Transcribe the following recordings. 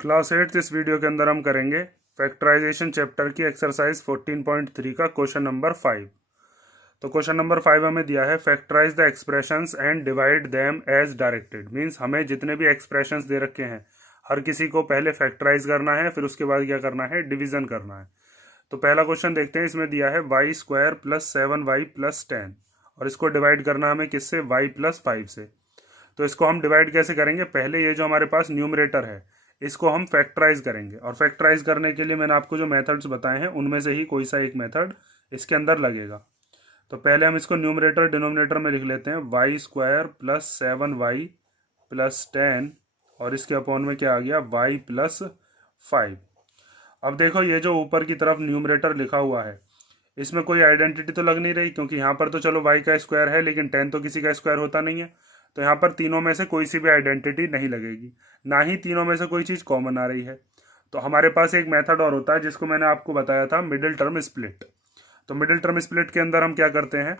Class 8 इस video के अंदर हम करेंगे फैक्टराइजेशन चैप्टर की एक्सरसाइज 14.3 का क्वेश्चन नंबर 5। तो क्वेश्चन नंबर 5 हमें दिया है factorise the expressions and divide them as directed. Means हमें जितने भी एक्सप्रेशंस दे रखे हैं हर किसी को पहले फैक्टराइज करना है, फिर उसके बाद क्या करना है, डिवीजन करना है। तो पहला क्वेश्चन देखते हैं। इसमें दिया है Y square plus 7y plus 10 और इसको डिवाइड करना है हमें किससे, y प्लस 5 से। तो इसको हम डिवाइड कैसे करेंगे, पहले ये जो हमारे पास न्यूमरेटर है इसको हम फैक्टराइज करेंगे और फैक्टराइज करने के लिए मैंने आपको जो मेथड्स बताए हैं उनमें से ही कोई सा एक मेथड इसके अंदर लगेगा। तो पहले हम इसको न्यूमरेटर डिनोमिनेटर में लिख लेते हैं, Y square plus 7y plus 10 और इसके अपॉन में क्या आ गया, y प्लस 5। अब देखो ये जो ऊपर की तरफ न्यूमरेटर लिखा हुआ है इसमें कोई आइडेंटिटी तो लग नहीं रही, क्योंकि यहाँ पर तो चलो y का स्क्वायर है लेकिन 10 तो किसी का स्क्वायर होता नहीं है। तो यहाँ पर तीनों में से कोई सी भी आइडेंटिटी नहीं लगेगी, ना ही तीनों में से कोई चीज़ कॉमन आ रही है। तो हमारे पास एक मेथड और होता है जिसको मैंने आपको बताया था, मिडिल टर्म स्प्लिट। तो मिडिल टर्म स्प्लिट के अंदर हम क्या करते हैं,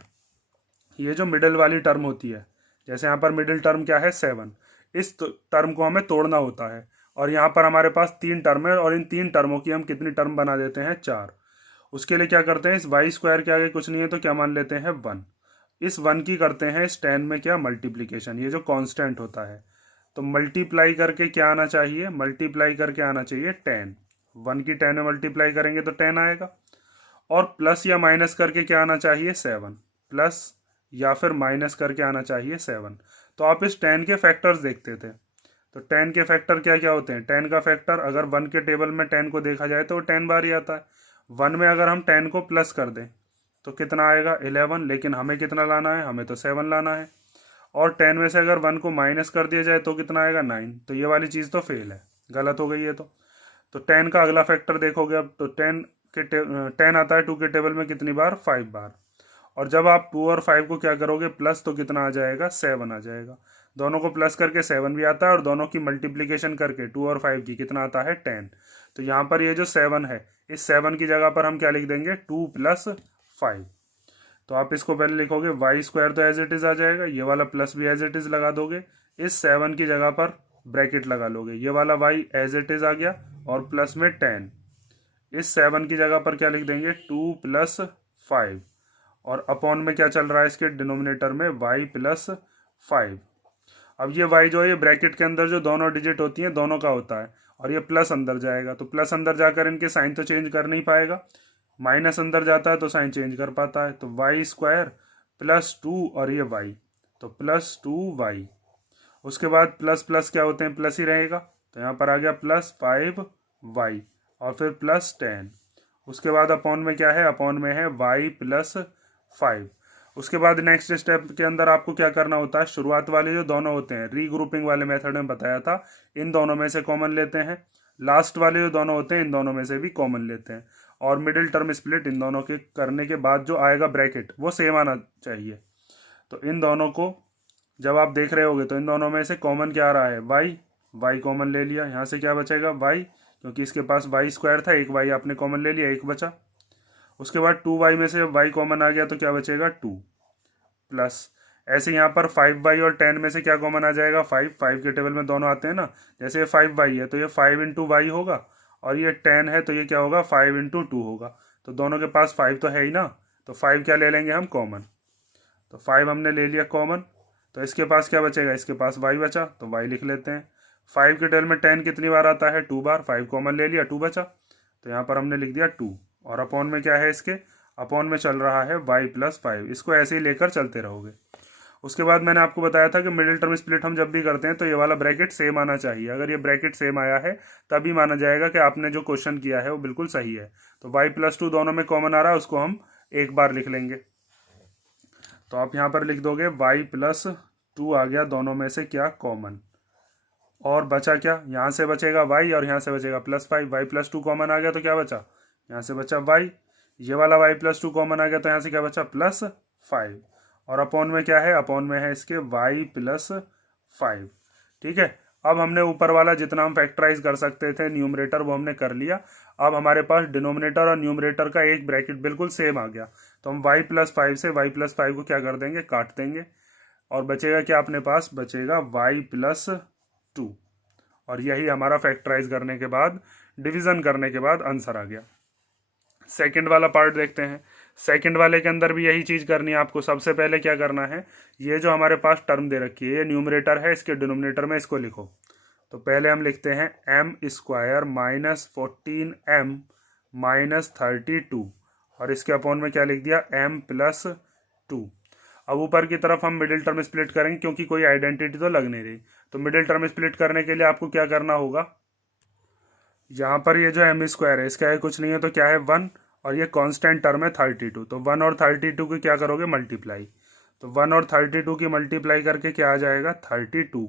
ये जो मिडिल वाली टर्म होती है, जैसे यहाँ पर मिडिल टर्म क्या है 7, इस टर्म को हमें तोड़ना होता है। और यहाँ पर हमारे पास 3 टर्म है और इन 3 टर्मों की हम कितनी टर्म बना देते हैं, 4। उसके लिए क्या करते हैं, इस वाई स्क्वायर के आगे कुछ नहीं है तो क्या मान लेते हैं 1। इस 1 की करते हैं इस 10 में क्या, मल्टीप्लीकेशन, ये जो कांस्टेंट होता है। तो मल्टीप्लाई करके क्या आना चाहिए, मल्टीप्लाई करके आना चाहिए 10। 1 की 10 में मल्टीप्लाई करेंगे तो 10 आएगा। और प्लस या माइनस करके क्या आना चाहिए, 7। प्लस या फिर माइनस करके आना चाहिए 7। तो आप इस 10 के फैक्टर्स देखते थे। तो 10 के फैक्टर क्या क्या होते हैं, 10 का फैक्टर अगर 1 के टेबल में 10 को देखा जाए तो वो 10 बार ही आता है। 1 में अगर हम 10 को प्लस कर दें तो कितना आएगा, 11। लेकिन हमें कितना लाना है, हमें तो 7 लाना है। और 10 में से अगर 1 को माइनस कर दिया जाए तो कितना आएगा, 9। तो ये वाली चीज़ तो फेल है, गलत हो गई है। तो 10 का अगला फैक्टर देखोगे अब, तो 10 आता है 2 के टेबल में कितनी बार, 5 बार। और जब आप 2 और 5 को क्या करोगे प्लस, तो कितना आ जाएगा, 7 आ जाएगा। दोनों को प्लस करके 7 भी आता है और दोनों की मल्टीप्लीकेशन करके 2 और 5 की कितना आता है, 10। तो यहाँ पर ये जो 7 है, इस 7 की जगह पर हम क्या लिख देंगे, 2 प्लस 5। तो आप इसको पहले लिखोगे वाई स्क्वायर तो एज इट इज आ जाएगा, ये वाला प्लस भी एज इट इज लगा दोगे, इस 7 की जगह पर ब्रैकेट लगा लोगे, ये वाला वाई एज इट इज आ गया और प्लस में 10। इस 7 की जगह पर क्या लिख देंगे, 2 प्लस 5 और अपॉन में क्या चल रहा है इसके डिनोमिनेटर में, y प्लस 5। अब ये y जो है ये ब्रैकेट के अंदर जो दोनों डिजिट होती हैं दोनों का होता है और ये प्लस अंदर जाएगा, तो प्लस अंदर जाकर इनके साइन तो चेंज कर नहीं पाएगा। माइनस अंदर जाता है तो साइन चेंज कर पाता है। तो वाई स्क्वायर प्लस 2 और ये y, तो प्लस 2y। उसके बाद प्लस प्लस क्या होते हैं, प्लस ही रहेगा, तो यहाँ पर आ गया प्लस 5y और फिर प्लस 10। उसके बाद अपॉन में क्या है, अपॉन में है y प्लस 5। उसके बाद नेक्स्ट स्टेप के अंदर आपको क्या करना होता है, शुरुआत वाले जो दोनों होते हैं, रीग्रुपिंग वाले मेथड में बताया था, इन दोनों में से कॉमन लेते हैं। लास्ट वाले जो दोनों होते हैं इन दोनों में से भी कॉमन लेते हैं। और मिडिल टर्म स्प्लिट इन दोनों के करने के बाद जो आएगा ब्रैकेट वो सेम आना चाहिए। तो इन दोनों को जब आप देख रहे होगे तो इन दोनों में से कॉमन क्या आ रहा है, y कॉमन ले लिया, यहाँ से क्या बचेगा y, क्योंकि इसके पास वाई स्क्वायर था, एक y आपने कॉमन ले लिया, एक बचा। उसके बाद 2y में से y कॉमन आ गया तो क्या बचेगा, 2 प्लस, ऐसे यहाँ पर 5y और 10 में से क्या कॉमन आ जाएगा, 5 के टेबल में दोनों आते हैं ना, जैसे ये 5y है तो ये 5 इंटू वाई होगा और ये 10 है तो ये क्या होगा, 5 इंटू 2 होगा। तो दोनों के पास 5 तो है ही ना, तो 5 क्या ले लेंगे हम, कॉमन। तो 5 हमने ले लिया कॉमन, तो इसके पास क्या बचेगा, इसके पास y बचा तो y लिख लेते हैं। 5 के टेबल में 10 कितनी बार आता है, 2 बार, 5 कॉमन ले लिया, 2 बचा, तो यहाँ पर हमने लिख दिया 2। और अपॉन में क्या है इसके, अपॉन में चल रहा है y प्लस 5। इसको ऐसे ही लेकर चलते रहोगे। उसके बाद मैंने आपको बताया था कि मिडिल टर्म स्प्लिट हम जब भी करते हैं तो ये वाला ब्रैकेट सेम आना चाहिए। अगर ये ब्रैकेट सेम आया है तभी माना जाएगा कि आपने जो क्वेश्चन किया है वो बिल्कुल सही है। तो y प्लस 2 दोनों में कॉमन आ रहा है, उसको हम एक बार लिख लेंगे। तो आप यहाँ पर लिख दोगे y प्लस 2 आ गया दोनों में से क्या, कॉमन। और बचा क्या, यहाँ से बचेगा y और यहाँ से बचेगा प्लस 5। y प्लस 2 कॉमन आ गया तो क्या बचा, यहाँ से बचा y। ये वाला y प्लस 2 कॉमन आ गया तो यहाँ से क्या बचा, प्लस 5। और अपॉन में क्या है, अपॉन में है इसके y प्लस 5। ठीक है, अब हमने ऊपर वाला जितना हम फैक्टराइज कर सकते थे न्यूमरेटर वो हमने कर लिया। अब हमारे पास डिनोमिनेटर और न्यूमरेटर का एक ब्रैकेट बिल्कुल सेम आ गया, तो हम y प्लस 5 से y प्लस 5 को क्या कर देंगे, काट देंगे। और बचेगा क्या अपने पास, बचेगा y प्लस 2। और यही हमारा फैक्टराइज करने के बाद, डिवीज़न करने के बाद आंसर आ गया। सेकंड वाला पार्ट देखते हैं। सेकंड वाले के अंदर भी यही चीज़ करनी है आपको। सबसे पहले क्या करना है, ये जो हमारे पास टर्म दे रखी है ये न्यूमरेटर है, इसके डिनोमिनेटर में इसको लिखो। तो पहले हम लिखते हैं M square minus 14m minus 32 और इसके अपॉन में क्या लिख दिया, m प्लस 2। अब ऊपर की तरफ हम मिडिल टर्म स्प्लिट करेंगे क्योंकि कोई आइडेंटिटी तो लग नहीं रही। तो मिडिल टर्म स्प्लिट करने के लिए आपको क्या करना होगा, यहाँ पर ये जो एम स्क्वायर है इसका है कुछ नहीं है तो क्या है 1, और ये कांस्टेंट टर्म है 32। तो 1 और 32 की क्या करोगे, मल्टीप्लाई। तो 1 और 32 की मल्टीप्लाई करके क्या आ जाएगा 32।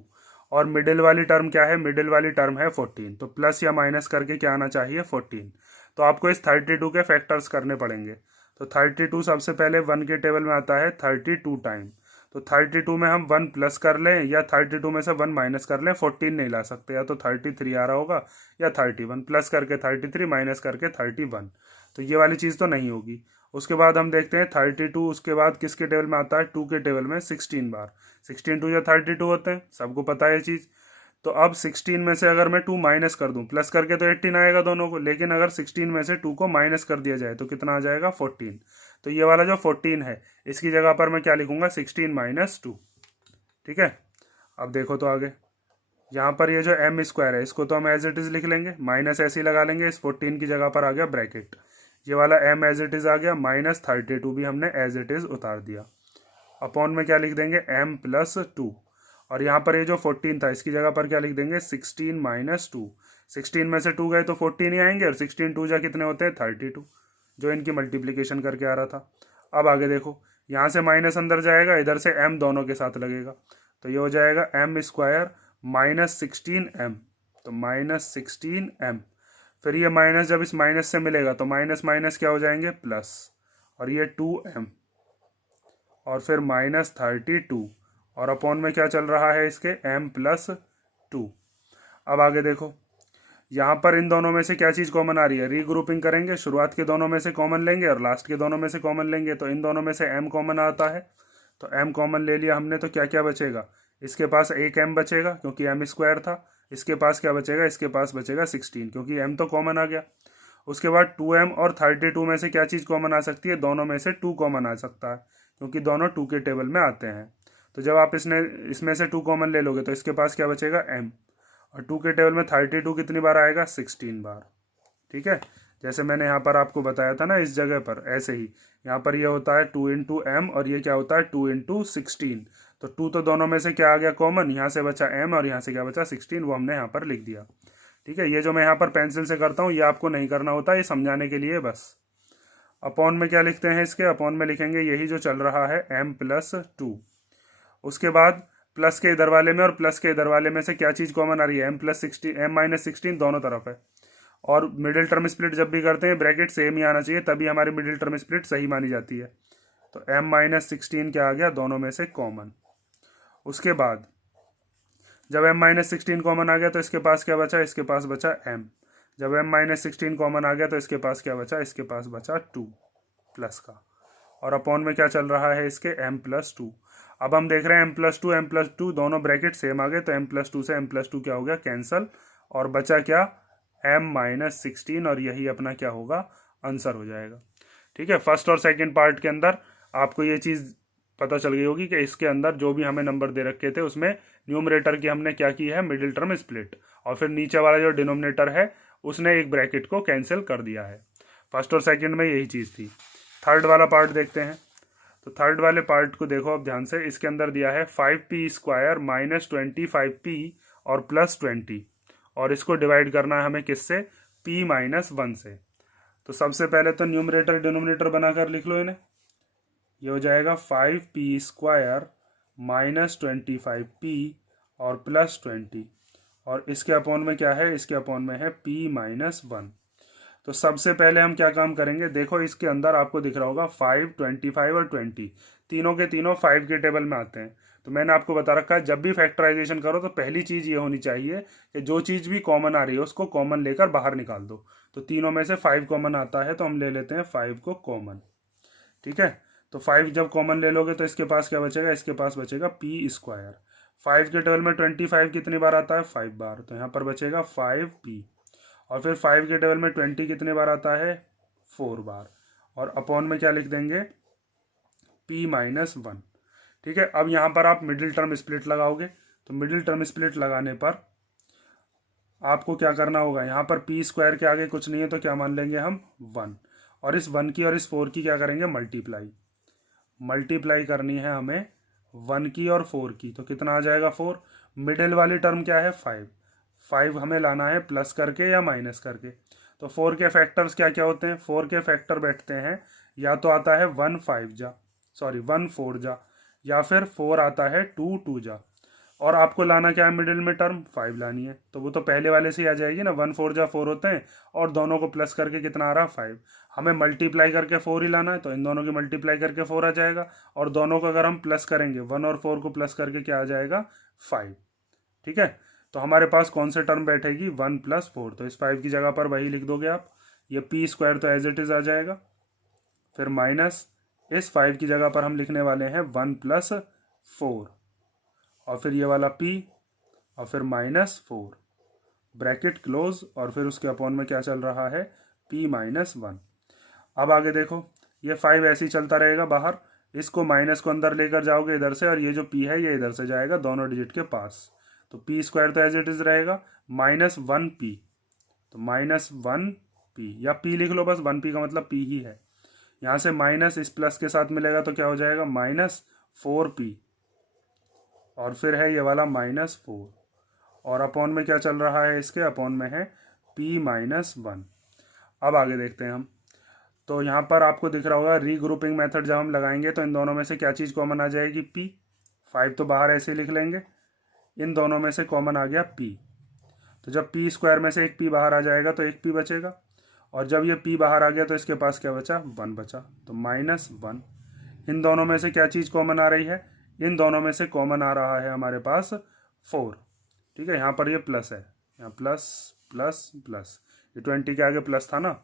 और मिडिल वाली टर्म क्या है, मिडिल वाली टर्म है 14। तो प्लस या माइनस करके क्या आना चाहिए 14। तो आपको इस 32 के फैक्टर्स करने पड़ेंगे। तो 32 सबसे पहले 1 के टेबल में आता है 32 टाइम। तो 32 में हम 1 प्लस कर लें या 32 में से 1 माइनस कर लें, 14 नहीं ला सकते, या तो 33 आ रहा होगा या 31, प्लस करके 33 माइनस करके 31। तो ये वाली चीज़ तो नहीं होगी। उसके बाद हम देखते हैं 32 उसके बाद किसके टेबल में आता है, 2 के टेबल में 16 बार। 16 2 या 32 होते हैं, सबको पता है ये चीज़। तो अब 16 में से अगर मैं 2 माइनस कर दूं, प्लस करके तो 18 आएगा दोनों को, लेकिन अगर 16 में से 2 को माइनस कर दिया जाए तो कितना आ जाएगा 14। तो ये वाला जो 14 है इसकी जगह पर मैं क्या लिखूंगा 16 माइनस 2। ठीक है, अब देखो तो आगे यहाँ पर ये जो एम स्क्वायर है इसको तो हम एज इट इज़ लिख लेंगे, माइनस ऐसे ही लगा लेंगे, इस 14 की जगह पर आ गया ब्रैकेट, ये वाला एम एज इट इज़ आ गया, माइनस 32 भी हमने एज इट इज़ उतार दिया। अपॉन में क्या लिख देंगे m प्लस 2, और यहाँ पर ये जो 14 था इसकी जगह पर क्या लिख देंगे 16 माइनस 2। 16 में से 2 गए तो 14 ही आएंगे, और 16 2 जा कितने होते हैं 32, जो इनकी मल्टीप्लिकेशन करके आ रहा था। अब आगे देखो, यहाँ से माइनस अंदर जाएगा, इधर से m दोनों के साथ लगेगा, तो ये हो जाएगा m स्क्वायर माइनस 16m। तो माइनस 16m, फिर ये माइनस जब इस माइनस से मिलेगा तो माइनस माइनस क्या हो जाएंगे प्लस, और ये 2m, और फिर माइनस 32, और अपॉन में क्या चल रहा है इसके m प्लस 2। अब आगे देखो, यहाँ पर इन दोनों में से क्या चीज़ कॉमन आ रही है, रीग्रुपिंग करेंगे, शुरुआत के दोनों में से कॉमन लेंगे और लास्ट के दोनों में से कॉमन लेंगे। तो इन दोनों में से m कॉमन आता है, तो m कॉमन ले लिया हमने, तो क्या क्या बचेगा, इसके पास एक m बचेगा क्योंकि m स्क्वायर था, इसके पास क्या बचेगा, इसके पास बचेगा 16 क्योंकि m तो कॉमन आ गया। उसके बाद 2m और 32 में से क्या चीज़ कॉमन आ सकती है, दोनों में से 2 कॉमन आ सकता है क्योंकि दोनों 2 के टेबल में आते हैं। तो जब आप इसमें से 2 कॉमन ले लोगे तो इसके पास क्या बचेगा m, और 2 के टेबल में 32 कितनी बार आएगा 16 बार। ठीक है, जैसे मैंने यहाँ पर आपको बताया था ना इस जगह पर, ऐसे ही यहाँ पर ये होता है 2 इंटू m और ये क्या होता है 2 इंटू 16। तो 2 तो दोनों में से क्या आ गया कॉमन, यहाँ से बचा m और यहाँ से क्या बचा 16, वो हमने यहाँ पर लिख दिया। ठीक है, ये जो मैं यहाँ पर पेंसिल से करता हूँ ये आपको नहीं करना होता, ये समझाने के लिए बस। अपॉन में क्या लिखते हैं, इसके अपॉन में लिखेंगे यही जो चल रहा है m प्लस 2। उसके बाद प्लस के इधर वाले में और प्लस के इधर वाले में से क्या चीज़ कॉमन आ रही है, m प्लस 16, m माइनस 16 दोनों तरफ है। और मिडिल टर्म स्प्लिट जब भी करते हैं ब्रैकेट सेम ही आना चाहिए, तभी हमारी मिडिल टर्म स्प्लिट सही मानी जाती है। तो m माइनस 16 क्या आ गया, दोनों में से कॉमन। उसके बाद जब m माइनस 16 कॉमन आ गया तो इसके पास क्या बचा, इसके पास बचा m। जब m माइनस 16 कॉमन आ गया तो इसके पास क्या बचा, इसके पास बचा 2 प्लस का, और अपॉन में क्या चल रहा है इसके m प्लस 2। अब हम देख रहे हैं m प्लस 2 दोनों ब्रैकेट सेम आ गए, तो m प्लस 2 से m प्लस 2 क्या हो गया कैंसल, और बचा क्या m माइनस 16, और यही अपना क्या होगा आंसर हो जाएगा। ठीक है, फर्स्ट और सेकंड पार्ट के अंदर आपको ये चीज़ पता चल गई होगी कि इसके अंदर जो भी हमें नंबर दे रखे थे उसमें न्यूमरेटर की हमने क्या की है मिडिल टर्म स्प्लिट, और फिर नीचे वाला जो डिनोमिनेटर है उसने एक ब्रैकेट को कैंसिल कर दिया है। फर्स्ट और सेकंड में यही चीज़ थी। थर्ड वाला पार्ट देखते हैं। तो थर्ड वाले पार्ट को देखो अब ध्यान से, इसके अंदर दिया है 5p स्क्वायर माइनस 25p और प्लस 20, और इसको डिवाइड करना है हमें किससे, p माइनस 1 से। तो सबसे पहले तो न्यूमरेटर डिनोमिनेटर बनाकर लिख लो इन्हें, ये हो जाएगा 5p स्क्वायर माइनस 25p और प्लस 20, और इसके अपॉन में क्या है, इसके अपॉन में है p माइनस 1। तो सबसे पहले हम क्या काम करेंगे, देखो इसके अंदर आपको दिख रहा होगा 5, 25 और 20, तीनों के तीनों 5 के टेबल में आते हैं। तो मैंने आपको बता रखा है जब भी फैक्टराइजेशन करो तो पहली चीज़ ये होनी चाहिए कि जो चीज़ भी कॉमन आ रही है उसको कॉमन लेकर बाहर निकाल दो। तो तीनों में से 5 कॉमन आता है तो हम ले लेते हैं 5 को कॉमन। ठीक है, तो 5 जब कॉमन ले लोगे तो इसके पास क्या बचेगा, इसके पास बचेगा p स्क्वायर। 5 के टेबल में 25 कितनी बार आता है? 5 बार, तो यहाँ पर बचेगा 5p। और फिर 5 के टेबल में 20 कितनी बार आता है? 4 बार। और अपॉन में क्या लिख देंगे? p-1। ठीक है, अब यहाँ पर आप मिडिल टर्म स्प्लिट लगाओगे, तो मिडिल टर्म स्प्लिट लगाने पर आपको क्या करना होगा? यहाँ पर p स्क्वायर के आगे कुछ नहीं है, तो क्या मान लेंगे हम? 1। और इस 1 की और इस 4 की क्या करेंगे? मल्टीप्लाई करनी है हमें 1 की और 4 की, तो कितना आ जाएगा? 4। मिडिल वाली टर्म क्या है? 5 हमें लाना है प्लस करके या माइनस करके। तो 4 के फैक्टर्स क्या क्या होते हैं? 4 के फैक्टर बैठते हैं, या तो आता है 1 4 जा, या फिर 4 आता है 2 2 जा। और आपको लाना क्या है? मिडिल में टर्म 5 लानी है, तो वो तो पहले वाले से ही आ जाएगी ना। 1 4 जा 4 होते हैं, और दोनों को प्लस करके कितना आ रहा? 5। हमें मल्टीप्लाई करके 4 ही लाना है, तो इन दोनों की मल्टीप्लाई करके 4 आ जाएगा, और दोनों को अगर हम प्लस करेंगे 1 और 4 को प्लस करके क्या आ जाएगा? 5। ठीक है, तो हमारे पास कौन से टर्म बैठेगी? 1 + 4, तो इस 5 की जगह पर वही लिख दोगे आप। ये p स्क्वायर तो एज इट इज आ जाएगा, फिर माइनस इस 5 की जगह पर हम लिखने वाले हैं 1 + 4, और फिर ये वाला p, और फिर -4, ब्रैकेट क्लोज, और फिर उसके अपॉन में क्या चल रहा है? p-1। अब आगे देखो, ये 5 ऐसे ही चलता रहेगा बाहर, इसको माइनस को अंदर लेकर जाओगे इधर से, और ये जो p है ये इधर से जाएगा दोनों डिजिट के पास, तो p स्क्वायर तो एज इट इज रहेगा, -1p, तो -1p, या p लिख लो बस, 1p का मतलब p ही है। यहाँ से माइनस इस प्लस के साथ मिलेगा तो क्या हो जाएगा? -4p, और फिर है ये वाला -4, और अपॉन में क्या चल रहा है? इसके अपॉन में है p-1। अब आगे देखते हैं हम, तो यहाँ पर आपको दिख रहा होगा रीग्रुपिंग मेथड जब हम लगाएंगे तो इन दोनों में से क्या चीज़ कॉमन आ जाएगी? p। 5 तो बाहर ऐसे ही लिख लेंगे, इन दोनों में से कॉमन आ गया p, तो जब p स्क्वायर में से एक p बाहर आ जाएगा तो एक p बचेगा, और जब ये p बाहर आ गया तो इसके पास क्या बचा? 1 बचा, तो -1। इन दोनों में से क्या चीज़ कॉमन आ रही है? इन दोनों में से कॉमन आ रहा है हमारे पास 4। ठीक है, यहाँ पर ये प्लस है, यहाँ प्लस प्लस प्लस, ये 20 के आगे प्लस था ना।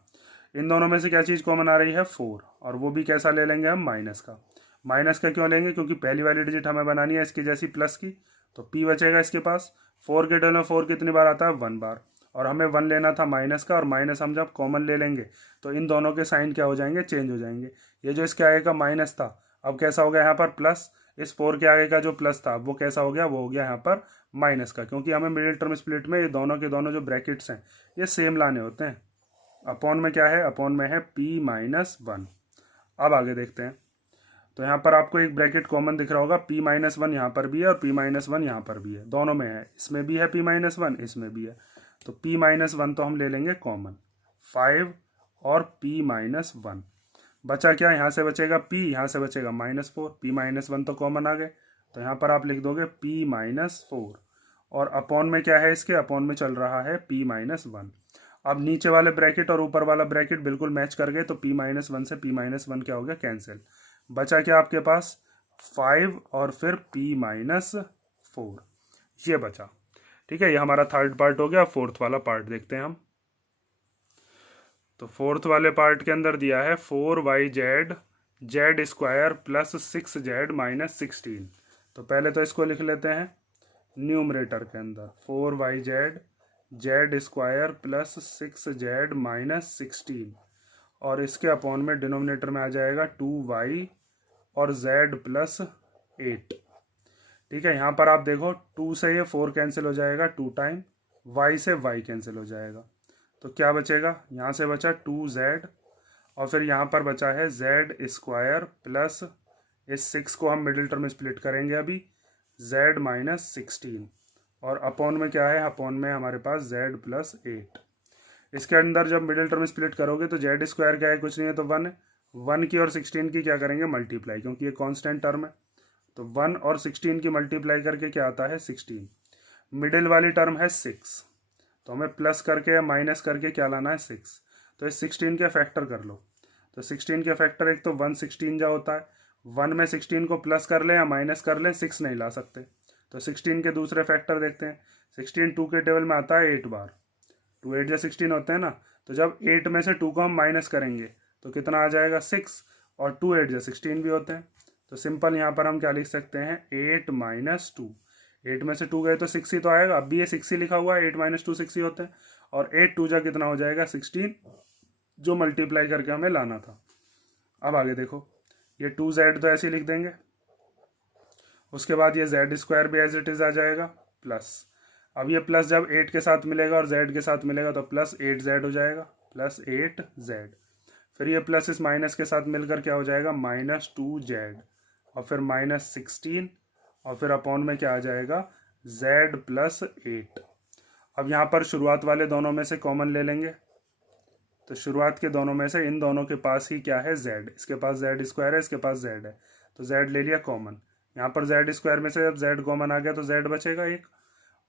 इन दोनों में से क्या चीज़ कॉमन आ रही है? 4, और वो भी कैसा ले लेंगे हम? माइनस का। माइनस का क्यों लेंगे? क्योंकि पहली वाली डिजिट हमें बनानी है इसकी जैसी प्लस की, तो p बचेगा इसके पास। 4 के टेबल में 4 कितनी बार आता है? 1 बार, और हमें 1 लेना था माइनस का, और माइनस हम जब कॉमन ले लेंगे तो इन दोनों के साइन क्या हो जाएंगे? चेंज हो जाएंगे। ये जो इसके आगे का माइनस था अब कैसा हो गया यहाँ पर? प्लस। इस 4 के आगे का जो प्लस था वो कैसा हो गया? वो हो गया यहाँ पर माइनस का, क्योंकि हमें मिडिल टर्म स्प्लिट में ये दोनों के दोनों जो ब्रैकेट्स हैं ये सेम लाने होते हैं। अपॉन में क्या है? अपॉन में है p-1। अब आगे देखते हैं, तो यहाँ पर आपको एक ब्रैकेट कॉमन दिख रहा होगा, p-1 यहाँ पर भी है और p-1 यहाँ पर भी है, दोनों में है, इसमें भी है p-1, इसमें भी है, तो p-1 तो हम ले लेंगे कॉमन, 5 और p-1। बचा क्या? यहाँ से बचेगा p, यहाँ से बचेगा -4, p-1 तो कॉमन आ गए, तो यहाँ पर आप लिख दोगे p-4, और अपॉन में क्या है इसके? अपॉन में चल रहा है p-1। अब नीचे वाले ब्रैकेट और ऊपर वाला ब्रैकेट बिल्कुल मैच कर गए, तो p-1 से p-1 क्या हो गया? कैंसिल। बचा क्या आपके पास? 5 और फिर p-4, ये बचा। ठीक है, ये हमारा थर्ड पार्ट हो गया। फोर्थ वाला पार्ट देखते हैं हम। तो फोर्थ वाले पार्ट के अंदर दिया है 4yz z² + 6z - 16। तो पहले तो इसको लिख लेते हैं न्यूमरेटर के अंदर, 4yz z² + 6z - 16, और इसके अपॉन में डिनोमिनेटर में आ जाएगा 2y और z + 8। ठीक है, यहाँ पर आप देखो 2 से ये 4 कैंसिल हो जाएगा 2 टाइम, y से y कैंसिल हो जाएगा, तो क्या बचेगा? यहाँ से बचा 2z, और फिर यहाँ पर बचा है z² प्लस इस 6 को हम मिडिल टर्म स्प्लिट करेंगे अभी, z - 16, और अपॉन में क्या है? अपॉन में हमारे पास z + 8। इसके अंदर जब मिडिल टर्म स्प्लिट करोगे तो z² क्या है? कुछ नहीं है, तो 1 है। 1 की और 16 की क्या करेंगे? मल्टीप्लाई, क्योंकि ये कांस्टेंट टर्म है, तो 1 और 16 की मल्टीप्लाई करके क्या आता है? 16। मिडिल वाली टर्म है 6, तो हमें प्लस करके या माइनस करके क्या लाना है? 6। तो इस 16 के फैक्टर कर लो, तो 16 के फैक्टर एक तो 116 जा होता है, 1 में 16 को प्लस कर लें या माइनस कर लें, 6 नहीं ला सकते, तो 16 के दूसरे फैक्टर देखते हैं। 16 2 के टेबल में आता है 8 बार, 2 8 या 16 होते हैं ना, तो जब 8 में से 2 को हम माइनस करेंगे तो कितना आ जाएगा? 6, और 2 8 या 16 भी होते हैं, तो सिंपल यहाँ पर हम क्या लिख सकते हैं? 8 - 2। 8 में से 2 गए तो 6 ही तो आएगा। अब भी ये 6 ही लिखा हुआ है, 8 - 2 6 ही होते हैं। और 8 2 जा कितना हो जाएगा 16, जो मल्टीप्लाई करके हमें लाना था। अब आगे देखो, ये 2z तो ऐसे ही लिख देंगे। उसके बाद ये z² भी एज इट इज आ जाएगा प्लस। अब ये प्लस जब 8 के साथ मिलेगा और z के साथ मिलेगा तो प्लस 8z हो जाएगा, प्लस 8z। फिर ये प्लस इस माइनस के साथ मिलकर क्या हो जाएगा -2z, और फिर -16, और फिर अपॉन में क्या आ जाएगा z + 8। अब यहाँ पर शुरुआत वाले दोनों में से कॉमन ले लेंगे। तो शुरुआत के दोनों में से इन दोनों के पास ही क्या है z, इसके पास z² है, इसके पास z है, तो z ले लिया कॉमन। यहाँ पर z² में से जब z कॉमन आ गया तो z बचेगा 1।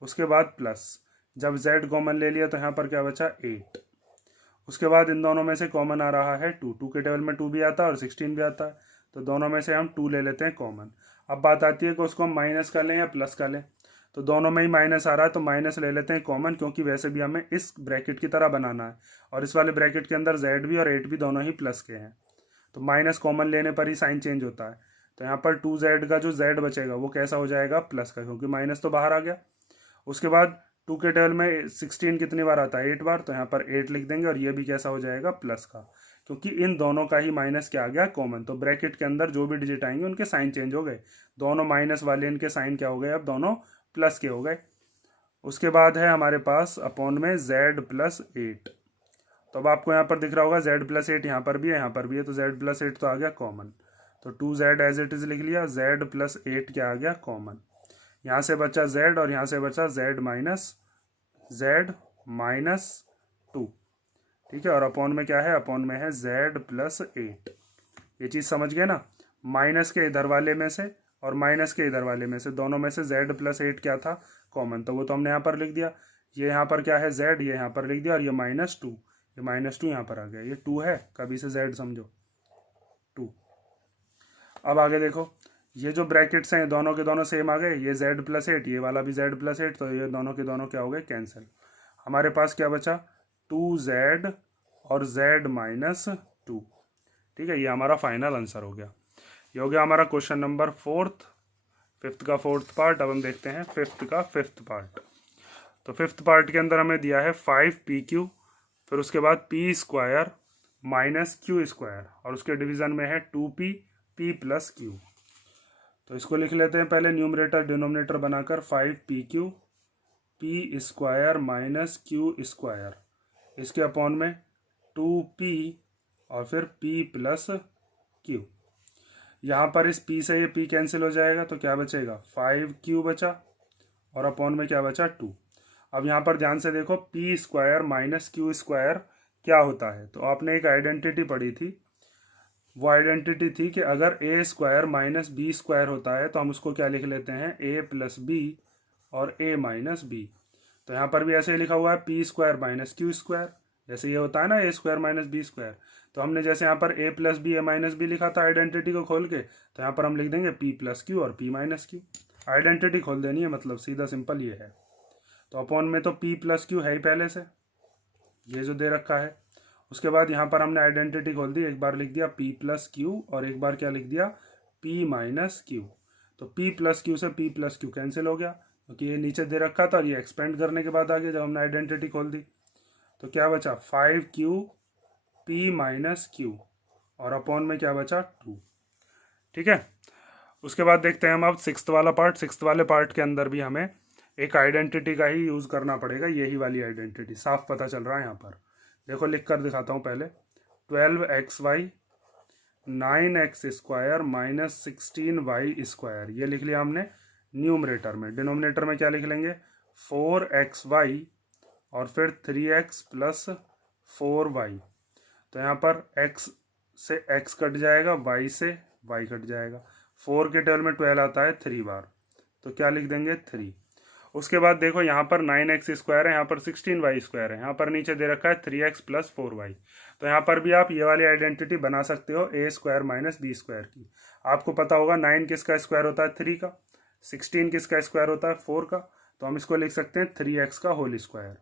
उसके बाद प्लस, जब z कॉमन ले लिया तो यहाँ पर क्या बचा 8। उसके बाद इन दोनों में से कॉमन आ रहा है 2, 2 के टेबल में 2 भी आता है और 16 भी आता है, तो दोनों में से हम 2 ले लेते हैं कॉमन। अब बात आती है कि उसको हम माइनस का लें या प्लस का लें, तो दोनों में ही माइनस आ रहा है तो माइनस ले लेते हैं कॉमन, क्योंकि वैसे भी हमें इस ब्रैकेट की तरह बनाना है और इस वाले ब्रैकेट के अंदर z भी और 8 भी दोनों ही प्लस के हैं, तो माइनस कॉमन लेने पर ही साइन चेंज होता है। तो यहाँ पर 2z का जो z बचेगा वो कैसा हो जाएगा प्लस का, क्योंकि माइनस तो बाहर आ गया। उसके बाद 2 के टेबल में 16 कितनी बार आता है 8 बार, तो यहाँ पर 8 लिख देंगे और ये भी कैसा हो जाएगा प्लस का, क्योंकि इन दोनों का ही माइनस क्या आ गया कॉमन। तो ब्रैकेट के अंदर जो भी डिजिट आएंगे उनके साइन चेंज हो गए, दोनों माइनस वाले इनके साइन क्या हो गए अब दोनों प्लस के हो गए। उसके बाद है हमारे पास अपॉन में z + 8। तो अब आपको यहाँ पर दिख रहा होगा z + 8 यहाँ पर भी है, यहाँ पर भी है, तो z + 8 तो आ गया कॉमन, तो 2z एज इट इज लिख लिया, z + 8 क्या आ गया कॉमन। यहाँ से बचा z और यहाँ से बचा z - 2, ठीक है। और अपॉन में क्या है, अपॉन में है z + 8। ये चीज़ समझ गए ना, माइनस के इधर वाले में से और माइनस के इधर वाले में से दोनों में से z + 8 क्या था कॉमन, तो वो तो हमने यहाँ पर लिख दिया। ये यहाँ पर क्या है z, ये यहाँ पर लिख दिया, और ये -2, ये -2 यहाँ पर आ गया, ये 2 है, कभी से z समझो 2। अब आगे देखो, ये जो ब्रैकेट्स हैं दोनों के दोनों सेम आ गए, ये z + 8, ये वाला भी z + 8, तो ये दोनों के दोनों क्या हो गए कैंसिल। हमारे पास क्या बचा 2z और z - 2, ठीक है। ये हमारा फाइनल आंसर हो गया। ये हो गया हमारा क्वेश्चन नंबर 4th, 5th का 4th पार्ट। अब हम देखते हैं 5th का 5th पार्ट। तो 5th पार्ट के अंदर हमें दिया है 5pq, फिर उसके बाद p² - q², और उसके डिवीजन में है 2p p + q। तो इसको लिख लेते हैं पहले न्यूमरेटर डिनोमिनेटर बनाकर, 5pq p² - q², इसके अपॉन में 2p और फिर p + q। यहाँ पर इस p से ये p कैंसिल हो जाएगा, तो क्या बचेगा 5q बचा, और अपॉन में क्या बचा 2। अब यहाँ पर ध्यान से देखो, p² - q² क्या होता है, तो आपने एक आइडेंटिटी पढ़ी थी, वो आइडेंटिटी थी कि अगर a² - b² होता है तो हम उसको क्या लिख लेते हैं a + b और a - b। तो यहाँ पर भी ऐसे ही लिखा हुआ है p² - q², जैसे ये होता है ना a² - b²। तो हमने जैसे यहाँ पर a + b a - b लिखा था आइडेंटिटी को खोल के, तो यहाँ पर हम लिख देंगे p + q और p - q। आइडेंटिटी खोल देनी है, मतलब सीधा सिंपल ये है। तो अपॉन में तो p + q है ही पहले से, ये जो दे रखा है। उसके बाद यहाँ पर हमने आइडेंटिटी खोल दी, एक बार लिख दिया p + q और एक बार क्या लिख दिया p - q। तो p + q से p + q कैंसिल हो गया, क्योंकि ये नीचे दे रखा था और ये एक्सपेंड करने के बाद आ गया जब हमने आइडेंटिटी खोल दी। तो क्या बचा 5q p - q, और अपॉन में क्या बचा 2, ठीक है। उसके बाद देखते हैं हम अब 6th वाला पार्ट। 6th वाले पार्ट के अंदर भी हमें एक आइडेंटिटी का ही यूज़ करना पड़ेगा, यही वाली आइडेंटिटी, साफ पता चल रहा है यहाँ पर। देखो लिख कर दिखाता हूँ पहले, 12xy 9x² - 16y², ये लिख लिया हमने न्यूमरेटर में। डिनोमिनेटर में क्या लिख लेंगे 4xy और फिर 3x + 4y। तो यहाँ पर x से x कट जाएगा, y से y कट जाएगा। 4 के टेबल में 12 आता है 3 बार, तो क्या लिख देंगे 3। उसके बाद देखो यहाँ पर 9x² है, यहाँ पर 16y² है, यहाँ पर नीचे दे रखा है 3x + 4y। तो यहाँ पर भी आप ये वाली आइडेंटिटी बना सकते हो a² - b² की। आपको पता होगा 9 किसका स्क्वायर होता है 3 का, 16 किसका स्क्वायर होता है 4 का, तो हम इसको लिख सकते हैं 3x का होल स्क्वायर।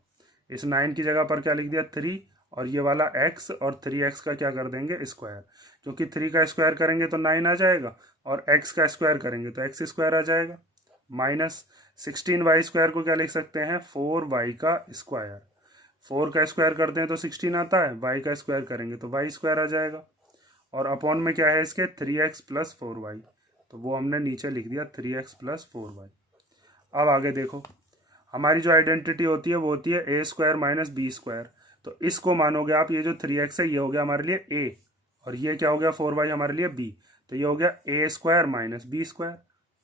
इस 9 की जगह पर क्या लिख दिया 3, और ये वाला x और 3x का क्या कर देंगे स्क्वायर, क्योंकि 3 का स्क्वायर करेंगे तो 9 आ जाएगा और x का स्क्वायर करेंगे तो x² आ जाएगा, माइनस 16y² को क्या लिख सकते हैं, 4y का स्क्वायर। 4 का स्क्वायर करते हैं तो 16 आता है, y का स्क्वायर करेंगे तो y² आ जाएगा। और अपॉन में क्या है इसके, 3x + 4y, तो वो हमने नीचे लिख दिया 3x + 4y। अब आगे देखो, हमारी जो आइडेंटिटी होती है वो होती है a² - b²। तो इसको मानोगे आप, ये जो 3x है ये हो गया हमारे लिए a, और ये क्या हो गया 4y हमारे लिए b। तो ये हो गया a² - b²,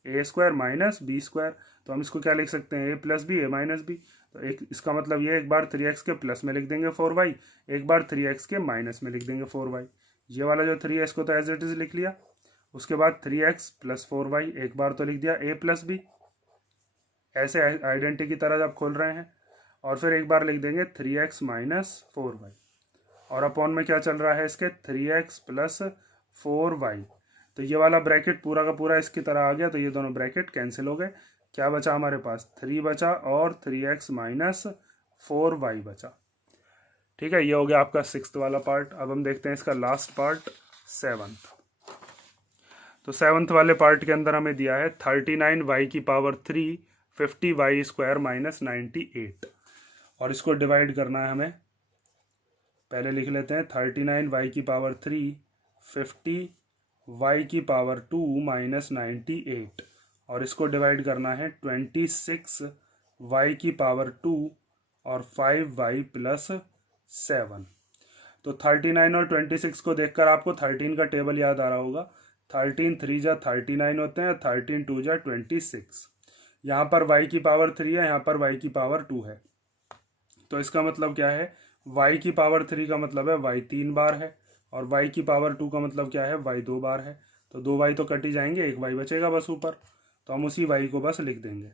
a² - b²। तो हम इसको क्या लिख सकते हैं, a + b, a - b। तो एक इसका मतलब ये, एक बार 3x के प्लस में लिख देंगे 4y, एक बार 3x के माइनस में लिख देंगे 4y। ये वाला जो 3 है इसको तो एज इट इज लिख लिया। उसके बाद 3x + 4y, एक बार तो लिख दिया a + b, ऐसे आइडेंटिटी की तरह जब खोल रहे हैं। और फिर एक बार लिख देंगे 3x - 4y, और अपॉन में क्या चल रहा है इसके, 3x + 4y। तो ये वाला ब्रैकेट पूरा का पूरा इसकी तरह आ गया, तो ये दोनों ब्रैकेट कैंसिल हो गए। क्या बचा हमारे पास, 3 बचा और 3x - 4y बचा। ठीक है, ये हो गया आपका 6th वाला पार्ट। अब हम देखते हैं इसका लास्ट पार्ट, 7th। तो 7th वाले पार्ट के अंदर हमें दिया है 39y³ 50y² - 98, और इसको डिवाइड करना है हमें। पहले लिख लेते हैं 39y³ 50y² - 98, और इसको डिवाइड करना है 26y² और 5y + 7। तो 39 और 26 को देखकर आपको 13 का टेबल याद आ रहा होगा। 13 3 जा 39 होते हैं, 13 2 जा 26। यहाँ पर y³ है, यहाँ पर y² है। तो इसका मतलब क्या है, y³ का मतलब है y 3 बार है, और y² का मतलब क्या है, y 2 बार है। तो 2 y तो कट ही जाएंगे, एक y बचेगा बस ऊपर, तो हम उसी y को बस लिख देंगे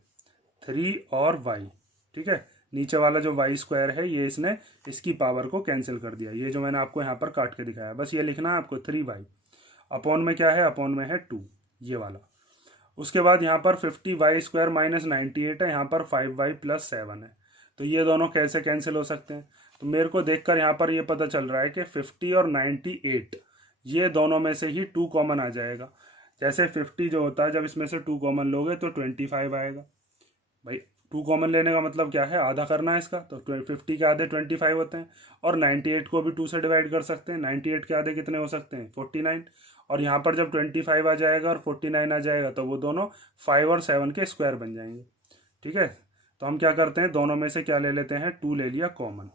3 और y। ठीक है, नीचे वाला जो y² है ये इसने इसकी पावर को कैंसिल कर दिया। ये जो मैंने आपको यहाँ पर काट के दिखाया, बस ये लिखना है आपको 3y। अपॉन में क्या है, अपॉन में है 2, ये वाला। उसके बाद यहाँ पर 50y² - 98 है, यहाँ पर 5y + 7 है। तो ये दोनों कैसे कैंसिल हो सकते हैं, तो मेरे को देखकर यहाँ पर ये पता चल रहा है कि 50 और 98 ये दोनों में से ही 2 कॉमन आ जाएगा। जैसे 50 जो होता है, जब इसमें से 2 कॉमन लोगे तो 25 आएगा। भाई 2 कॉमन लेने का मतलब क्या है, आधा करना है इसका, तो 50 के आधे 25 होते हैं। और 98 को भी 2 से डिवाइड कर सकते हैं, 98 के आधे कितने हो सकते हैं, 49। और यहाँ पर जब 25 आ जाएगा और 49 आ जाएगा तो वो दोनों 5 और 7 के स्क्वायर बन जाएंगे। ठीक है, तो हम क्या करते हैं, दोनों में से क्या ले लेते हैं, 2 ले लिया कॉमन।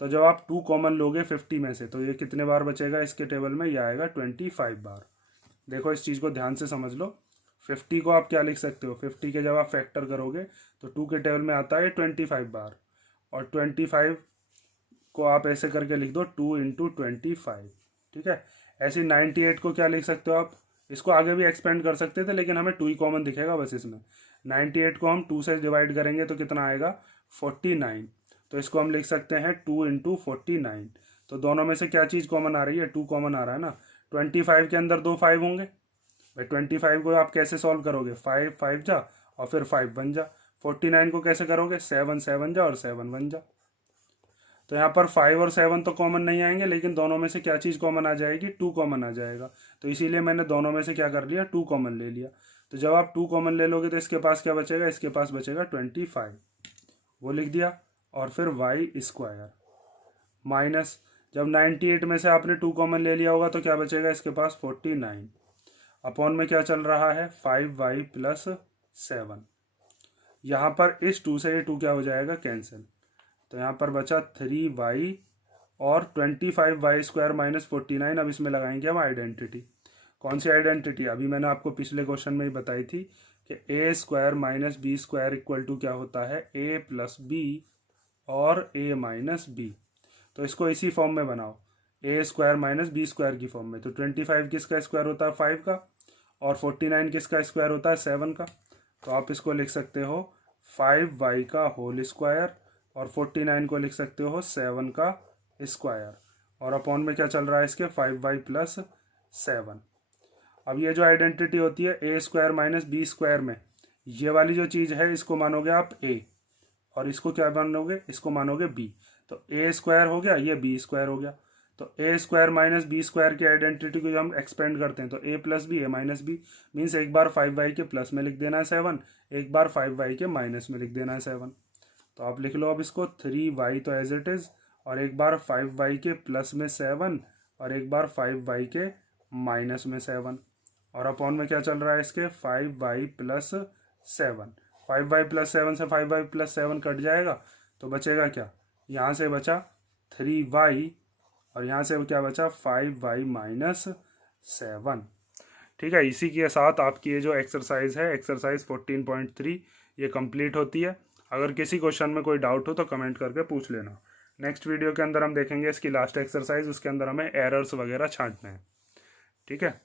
तो जब आप 2 कॉमन लोगे 50 में से, तो ये कितने बार बचेगा इसके टेबल में, ये आएगा 25 बार। देखो इस चीज़ को ध्यान से समझ लो। 50 को आप क्या लिख सकते हो, 50 के जब आप फैक्टर करोगे तो 2 के टेबल में आता है 25 बार, और 25 को आप ऐसे करके लिख दो 2 × 25। ठीक है, ऐसे 98 को क्या लिख सकते हो आप, इसको आगे भी एक्सपेंड कर सकते थे, लेकिन हमें 2 ही कॉमन दिखेगा बस इसमें। 98 को हम 2 से डिवाइड करेंगे तो कितना आएगा, 49। तो इसको हम लिख सकते हैं 2 × 49। तो दोनों में से क्या चीज़ कॉमन आ रही है, 2 कॉमन आ रहा है ना। 25 के अंदर 2 5 होंगे भाई, 25 को आप कैसे सॉल्व करोगे, 5 5 जा और फिर 5 बन जा। 49 को कैसे करोगे, 7 7 जा और 7 बन जा। तो यहाँ पर 5 और 7 तो कॉमन नहीं आएंगे, लेकिन दोनों में से क्या चीज़ कॉमन आ जाएगी, 2 कॉमन आ जाएगा। तो इसीलिए मैंने दोनों में से क्या कर लिया, 2 कॉमन ले लिया। तो जब आप 2 कॉमन ले लोगे तो इसके पास क्या बचेगा, इसके पास बचेगा 25, वो लिख दिया। और फिर y² माइनस, जब 98 में से आपने 2 कॉमन ले लिया होगा तो क्या बचेगा, इसके पास 49। अपॉन में क्या चल रहा है, 5y + 7। यहाँ पर इस 2 से ये 2 क्या हो जाएगा, कैंसिल। तो यहाँ पर बचा 3y और 25y² - 49। अब इसमें लगाएंगे हम आइडेंटिटी। कौन सी आइडेंटिटी, अभी मैंने आपको पिछले क्वेश्चन में ही बताई थी कि a² - b² = क्या होता है, a + b और a - b। तो इसको इसी फॉर्म में बनाओ, a² - b² की फॉर्म में। तो 25 किसका स्क्वायर होता है, 5 का, और 49 किसका स्क्वायर होता है, 7 का। तो आप इसको लिख सकते हो 5y का होल स्क्वायर, और 49 को लिख सकते हो 7 का स्क्वायर, और अपॉन में क्या चल रहा है इसके, 5y + 7। अब ये जो आइडेंटिटी होती है a² - b² में, ये वाली जो चीज़ है इसको मानोगे आप a, और इसको क्या मानोगे, इसको मानोगे b। तो a² हो गया, ये b² हो गया। तो ए स्क्वायर माइनस बी स्क्वायर की आइडेंटिटी को जब हम एक्सपेंड करते हैं तो ए प्लस बी ए माइनस बी मीन्स एक बार 5y के प्लस में लिख देना है 7, एक बार 5y के माइनस में लिख देना है 7। तो आप लिख लो अब इसको 3y तो एज इट इज़, और एक बार 5y के प्लस में 7 और एक बार 5y के माइनस में 7, और अपॉन में क्या चल रहा है इसके 5y प्लस 7। 5y प्लस 7 से 5y प्लस 7 कट जाएगा तो बचेगा क्या, यहाँ से बचा 3y और यहाँ से क्या बचा 5y माइनस 7। ठीक है, इसी के साथ आपकी ये जो एक्सरसाइज है एक्सरसाइज 14.3 ये कंप्लीट होती है। अगर किसी क्वेश्चन में कोई डाउट हो तो कमेंट करके पूछ लेना। नेक्स्ट वीडियो के अंदर हम देखेंगे इसकी लास्ट एक्सरसाइज, उसके अंदर हमें एरर्स वगैरह छांटने हैं। ठीक है।